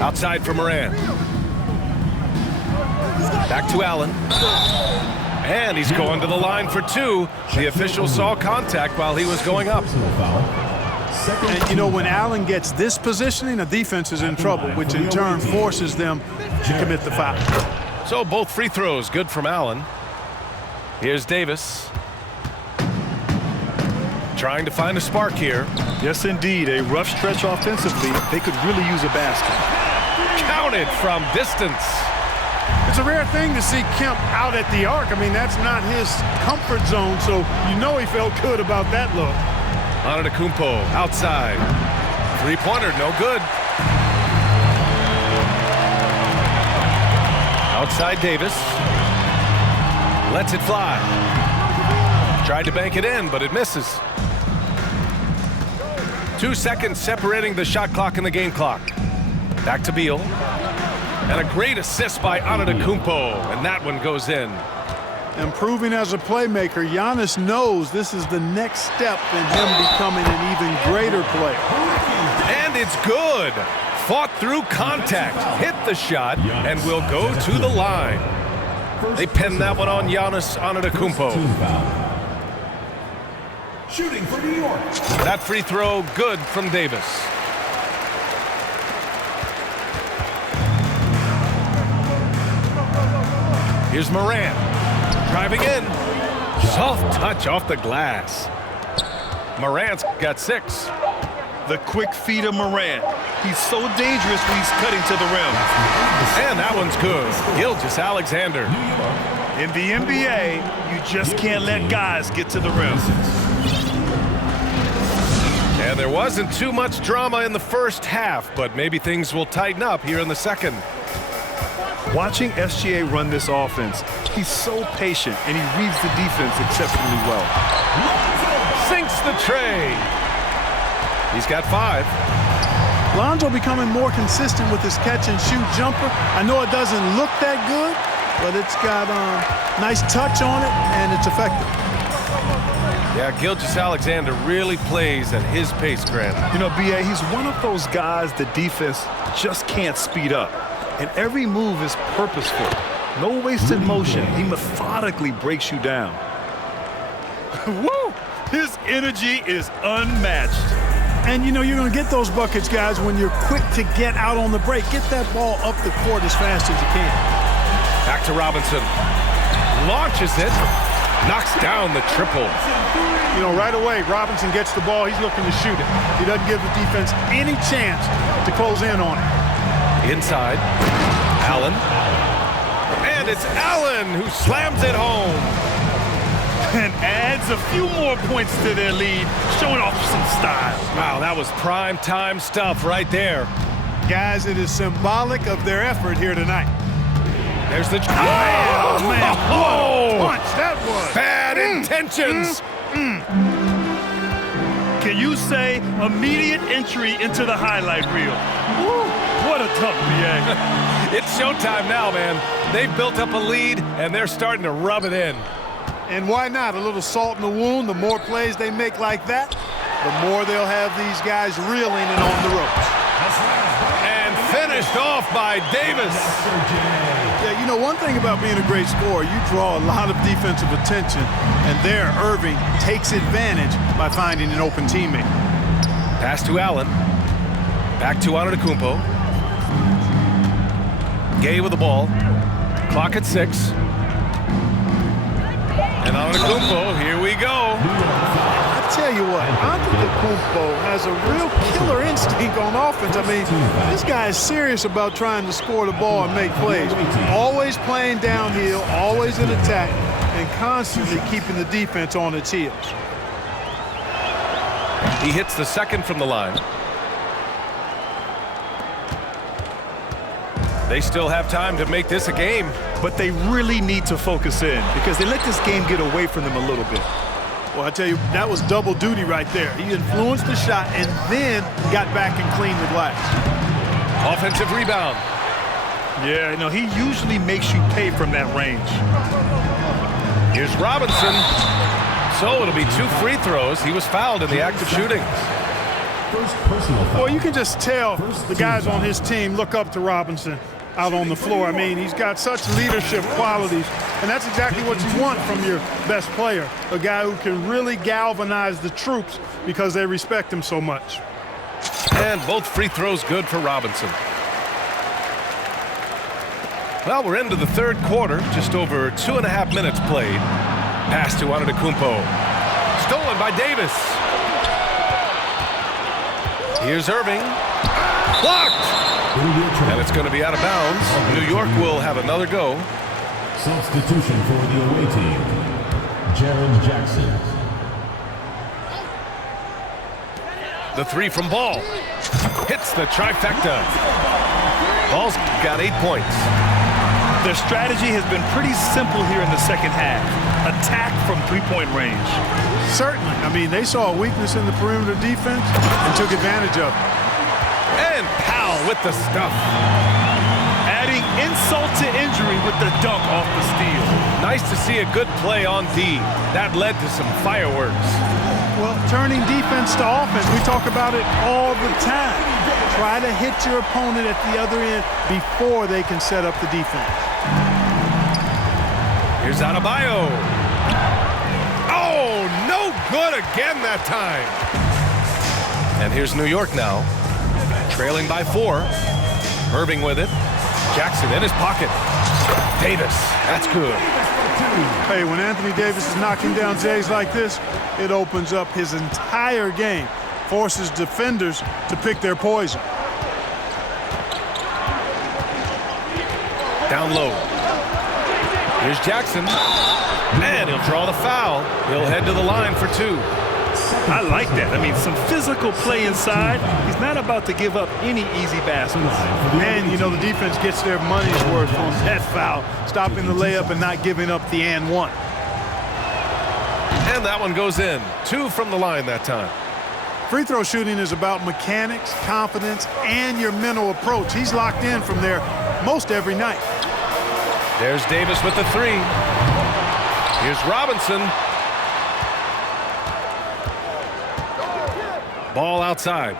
Outside for Moran. Back to Allen. And he's going to the line for two. The official saw contact while he was going up. And you know, when Allen gets this positioning, the defense is in trouble, which in turn forces them to commit the foul. So both free throws good from Allen. Here's Davis. Trying to find a spark here. Yes, indeed. A rough stretch offensively. They could really use a basket. Counted from distance. It's a rare thing to see Kemp out at the arc. I mean, that's not his comfort zone, so you know he felt good about that look. Antetokounmpo outside. Three-pointer, no good. Outside Davis. Lets it fly. Tried to bank it in, but it misses. 2 seconds separating the shot clock and the game clock. Back to Beal. And a great assist by Antetokounmpo, and that one goes in. Improving as a playmaker, Giannis knows this is the next step in him becoming an even greater player. And it's good. Fought through contact, hit the shot, and will go to the line. They pinned that one on Giannis Antetokounmpo. Shooting for New York. That free throw good from Davis. Here's Moran. Driving in. Soft touch off the glass. Moran's got 6. The quick feed of Moran. He's so dangerous when he's cutting to the rim. And that one's good. Gilgeous-Alexander. In the NBA, you just can't let guys get to the rim. And there wasn't too much drama in the first half, but maybe things will tighten up here in the second. Watching SGA run this offense, he's so patient and he reads the defense exceptionally well. Sinks the tray. He's got 5. Lonzo becoming more consistent with his catch-and-shoot jumper. I know it doesn't look that good, but it's got nice touch on it, and it's effective. Yeah, Gilgeous-Alexander really plays at his pace, Grant. You know, B.A., he's one of those guys the defense just can't speed up. And every move is purposeful. No wasted motion. He methodically breaks you down. Woo! His energy is unmatched. And you know you're going to get those buckets, guys, when you're quick to get out on the break. Get that ball up the court as fast as you can. Back to Robinson. Launches it. Knocks down the triple. You know, right away, Robinson gets the ball. He's looking to shoot it. He doesn't give the defense any chance to close in on it. Inside. Allen. And it's Allen who slams it home. And adds a few more points to their lead, showing off some style. Wow, that was prime time stuff right there. Guys, it is symbolic of their effort here tonight. There's the... Oh, man, what a punch that was. Bad intentions. Can you say immediate entry into the highlight reel? Woo, what a tough BA. It's showtime now, man. They've built up a lead, and they're starting to rub it in. And why not? A little salt in the wound. The more plays they make like that, the more they'll have these guys reeling and on the ropes. And finished off by Davis. Yeah, you know, one thing about being a great scorer, you draw a lot of defensive attention, and there Irving takes advantage by finding an open teammate. Pass to Allen. Back to Antetokounmpo. Gay with the ball. Clock at 6. And Antetokounmpo, here we go. I tell you what, Antetokounmpo has a real killer instinct on offense. I mean, this guy is serious about trying to score the ball and make plays. Always playing downhill, always in attack, and constantly keeping the defense on its heels. He hits the second from the line. They still have time to make this a game. But they really need to focus in because they let this game get away from them a little bit. Well, I tell you, that was double duty right there. He influenced the shot and then got back and cleaned the glass. Offensive rebound. Yeah, you know, he usually makes you pay from that range. Here's Robinson. So it'll be 2 free throws. He was fouled in the act of shooting. Well, you can just tell the guys on his team look up to Robinson out on the floor. I mean, he's got such leadership qualities, and that's exactly what you want from your best player, a guy who can really galvanize the troops because they respect him so much. And both free throws good for Robinson. Well, we're into the third quarter, just over 2.5 minutes played. Pass to Antetokounmpo. Stolen by Davis. Here's Irving. Blocked! And it's going to be out of bounds. New York will have another go. Substitution for the away team, Jaren Jackson. The three from Ball. Hits the trifecta. Ball's got 8 points. Their strategy has been pretty simple here in the second half. Attack from three-point range. Certainly. I mean, they saw a weakness in the perimeter defense and took advantage of it. And Powell with the stuff. Adding insult to injury with the dunk off the steal. Nice to see a good play on D. That led to some fireworks. Well, turning defense to offense, we talk about it all the time. Try to hit your opponent at the other end before they can set up the defense. Here's Adebayo. Oh, no good again that time. And here's New York now. Trailing by 4. Irving with it. Jackson in his pocket. Davis, that's good. Hey, when Anthony Davis is knocking down Jays like this, it opens up his entire game. Forces defenders to pick their poison. Down low. Here's Jackson. And he'll draw the foul. He'll head to the line for 2. I like that. I mean, some physical play inside. He's not about to give up any easy baskets. And, you know, the defense gets their money's worth on that foul, stopping the layup and not giving up the and one. And that one goes in. 2 from the line that time. Free throw shooting is about mechanics, confidence, and your mental approach. He's locked in from there most every night. There's Davis with the 3. Here's Robinson. Ball outside.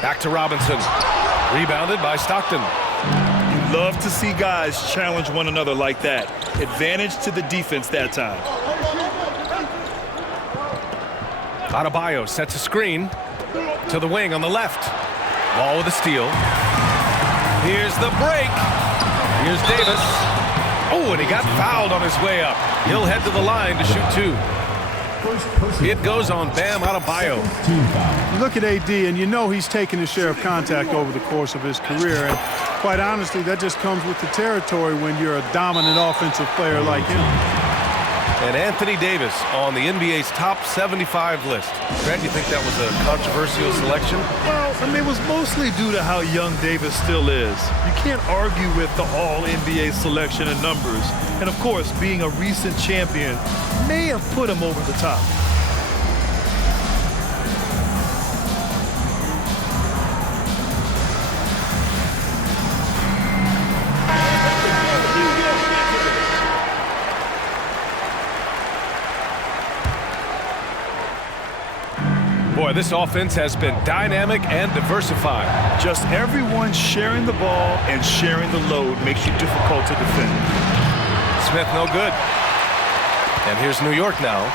Back to Robinson. Rebounded by Stockton. You love to see guys challenge one another like that. Advantage to the defense that time. Adebayo sets a screen to the wing on the left. Ball with a steal. Here's the break. Here's Davis. Oh, and he got fouled on his way up. He'll head to the line to shoot 2. It goes on Bam Adebayo. You look at AD, and you know he's taken his share of contact over the course of his career. And quite honestly, that just comes with the territory when you're a dominant offensive player like him. And Anthony Davis on the NBA's top 75 list. Grant, you think that was a controversial selection? Well, I mean, it was mostly due to how young Davis still is. You can't argue with the all-NBA selection and numbers. And, of course, being a recent champion may have put him over the top. Boy, this offense has been dynamic and diversified. Just everyone sharing the ball and sharing the load makes you difficult to defend. Smith no good. And here's New York now.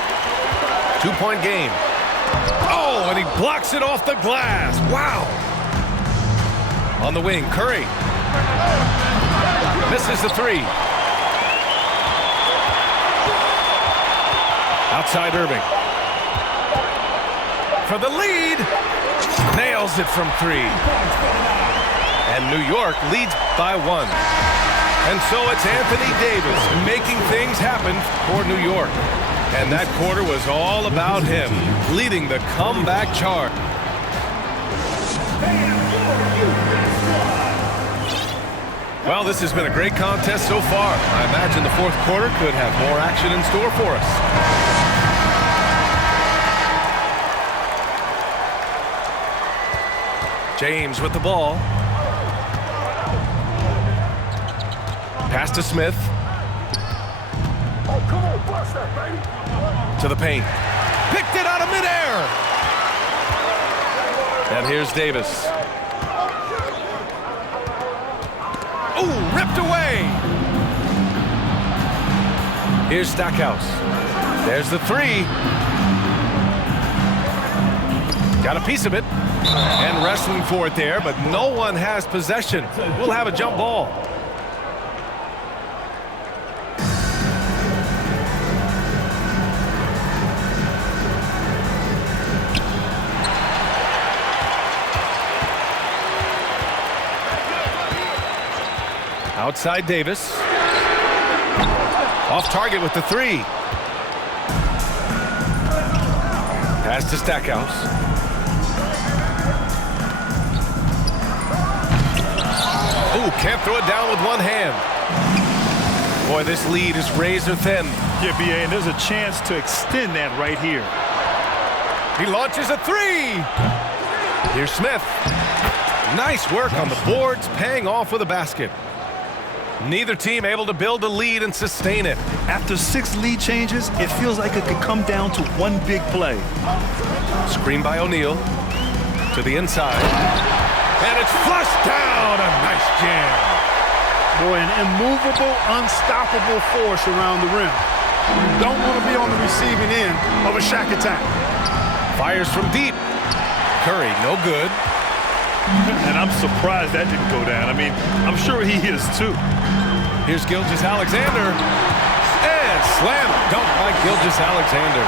2-point game. Oh, and he blocks it off the glass. Wow. On the wing, Curry. Misses the 3. Outside Irving. For the lead. Nails it from 3. And New York leads by 1. And so it's Anthony Davis making things happen for New York. And that quarter was all about him, leading the comeback charge. Well, this has been a great contest so far. I imagine the fourth quarter could have more action in store for us. James with the ball. Pass to Smith. To the paint. Picked it out of midair. And here's Davis. Ooh, ripped away. Here's Stackhouse. There's the three. Got a piece of it. And wrestling for it there, but no one has possession. We'll have a jump ball. Outside Davis. Off target with the three. Pass to Stackhouse. Ooh, can't throw it down with one hand. Boy, this lead is razor thin. Yeah, B.A., and there's a chance to extend that right here. He launches a three. Here's Smith. Nice work on the boards, paying off with a basket. Neither team able to build a lead and sustain it. After 6 lead changes, it feels like it could come down to one big play. Screen by O'Neal to the inside. And it's flushed down. A nice jam. Boy, an immovable, unstoppable force around the rim. You don't want to be on the receiving end of a Shaq attack. Fires from deep. Curry, no good. And I'm surprised that didn't go down. I mean, I'm sure he is too. Here's Gilgeous-Alexander. And slam dunk by Gilgeous-Alexander.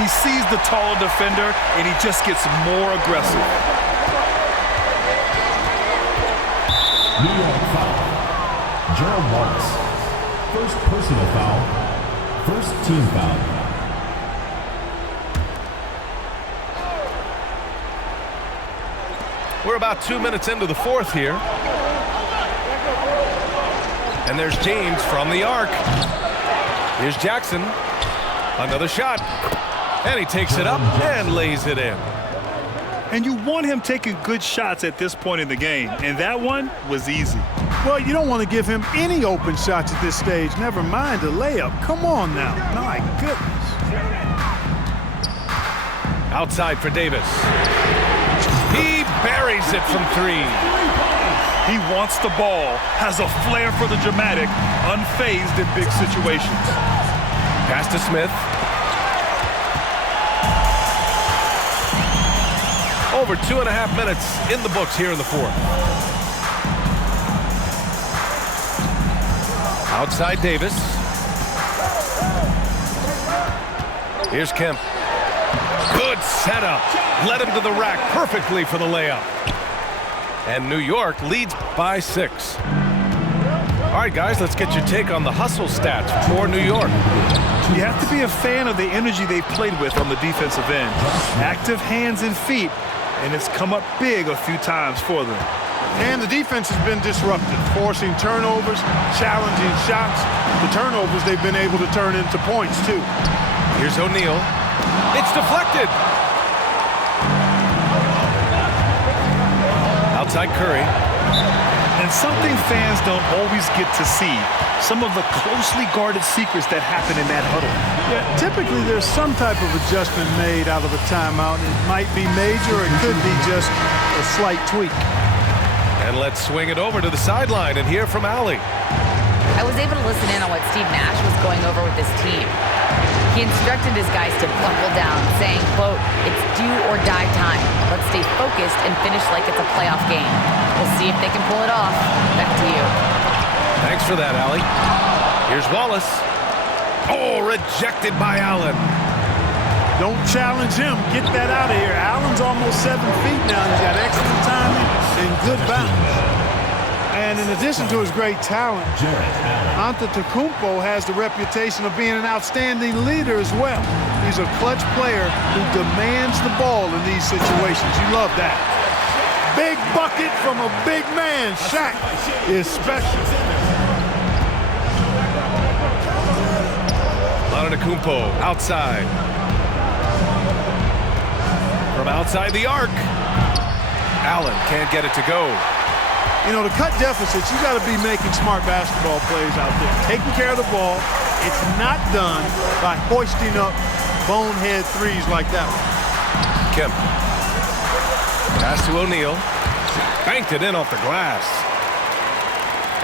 He sees the taller defender, and he just gets more aggressive. New York foul. Gerald Wallace. First personal foul. First team foul. We're about 2 minutes into the fourth here. And there's James from the arc. Here's Jackson. Another shot. And he takes it up and lays it in. And you want him taking good shots at this point in the game. And that one was easy. Well, you don't want to give him any open shots at this stage. Never mind a layup. Come on now. My goodness. Outside for Davis. He buries it from three. He wants the ball, has a flair for the dramatic, unfazed in big situations. Pass to Smith. Over 2.5 minutes in the books here in the fourth. Outside Davis. Here's Kemp. Good setup. Led him to the rack perfectly for the layup. And New York leads by 6. All right, guys, let's get your take on the hustle stats for New York. You have to be a fan of the energy they've played with on the defensive end. Active hands and feet, and it's come up big a few times for them. And the defense has been disruptive, forcing turnovers, challenging shots. The turnovers they've been able to turn into points, too. Here's O'Neal. It's deflected. Outside Curry. And something fans don't always get to see, some of the closely guarded secrets that happen in that huddle. Yeah, typically there's some type of adjustment made out of a timeout. It might be major, it could be just a slight tweak. And let's swing it over to the sideline and hear from Allie. I was able to listen in on what Steve Nash was going over with his team. He instructed his guys to buckle down, saying, quote, "It's do or die time. Let's stay focused and finish like it's a playoff game. We'll see if they can pull it off." Back to you. Thanks for that, Allie. Here's Wallace. Oh, rejected by Allen. Don't challenge him. Get that out of here. Allen's almost 7 feet now. He's got excellent timing and good balance. And in addition to his great talent, Antetokounmpo has the reputation of being an outstanding leader as well. He's a clutch player who demands the ball in these situations. You love that. Big bucket from a big man. Shaq is special. Antetokounmpo outside. From outside the arc. Allen can't get it to go. You know, to cut deficits, you got to be making smart basketball plays out there. Taking care of the ball. It's not done by hoisting up bonehead threes like that one. Kemp. Pass to O'Neal. Banked it in off the glass.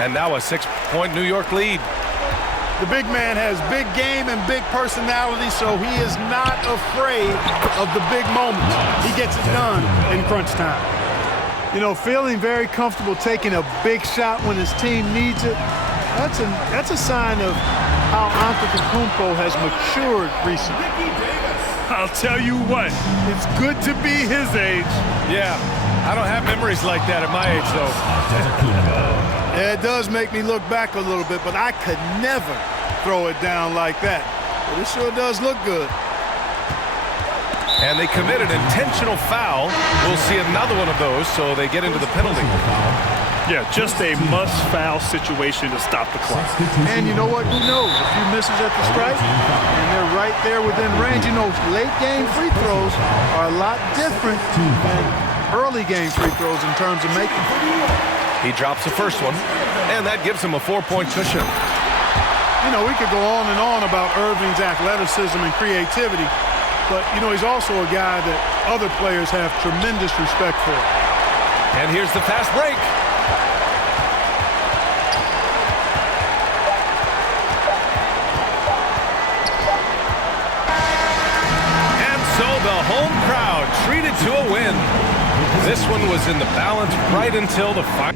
And now a 6-point New York lead. The big man has big game and big personality, so he is not afraid of the big moments. He gets it done in crunch time. You know, feeling very comfortable taking a big shot when his team needs it, that's a sign of how Antetokounmpo has matured recently. I'll tell you what, it's good to be his age. Yeah, I don't have memories like that at my age, though. Yeah, it does make me look back a little bit, but I could never throw it down like that. But it sure does look good. And they commit an intentional foul. We'll see another one of those, so they get into the penalty. Yeah, just a must-foul situation to stop the clock. And you know what? Who knows? A few misses at the stripe, and they're right there within range. You know, late-game free throws are a lot different than early-game free throws in terms of making them. He drops the first one, and that gives him a 4-point cushion. You know, we could go on and on about Irving's athleticism and creativity, but, you know, he's also a guy that other players have tremendous respect for. And here's the fast break. And so the home crowd treated to a win. This one was in the balance right until the final.